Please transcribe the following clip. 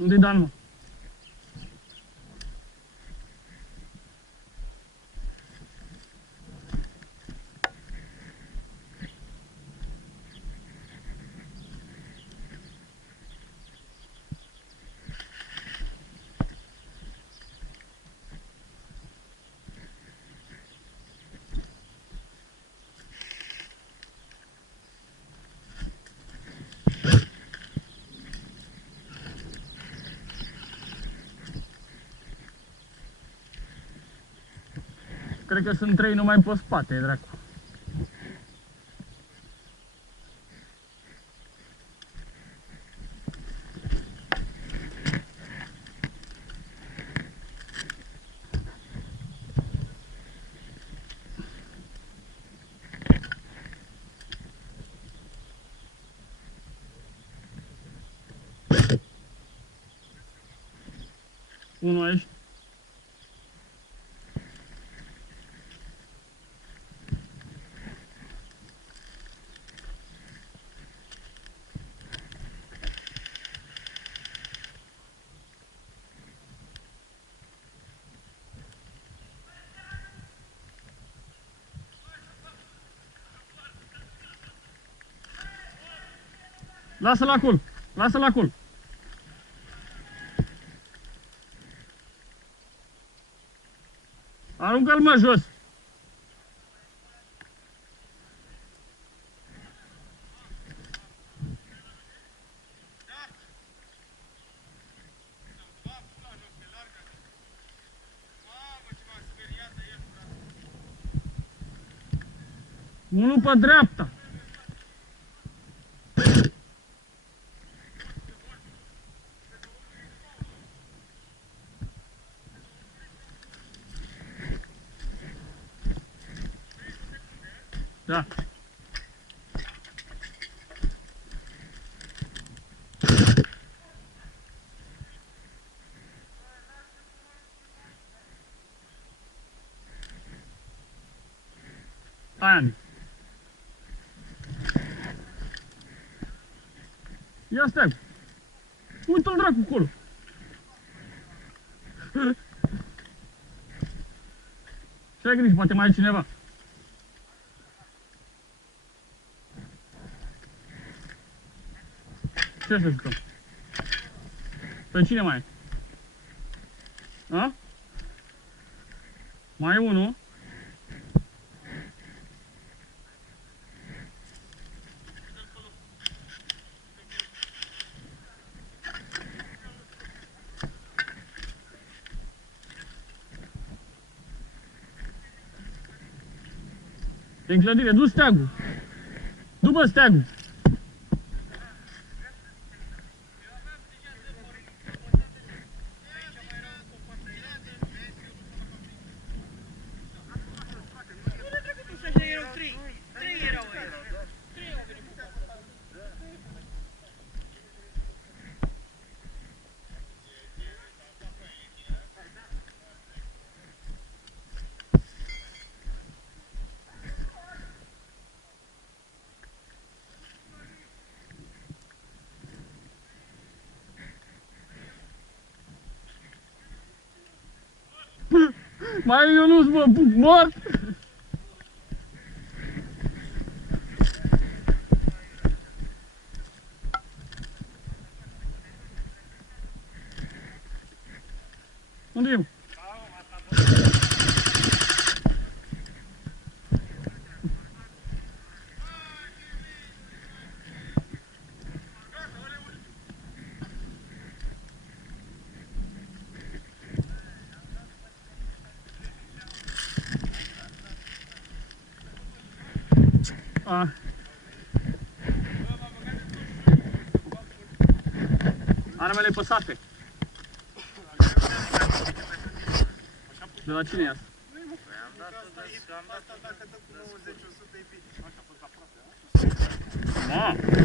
Unde-i Dan, mă? Cred că sunt 3 numai pe spate, dracu. Unul aici. Lasă-l acolo, lasă-l acolo. Aruncă-l, mă, jos. Unul pe dreapta. Da. Aia. Ia stai. Uite-l dracu acolo. Ce ai grijă, poate mai e cineva. Ce să jucăm? Pe cine mai e? A? Mai e unul. E în clădire, du steagul. Du-bă steagul. Mai eu nu-ți mă puc mort! Unde e? Armele păsate. De la cine e asta? Am dat dacă dă cu 90-100 e bine. Ma!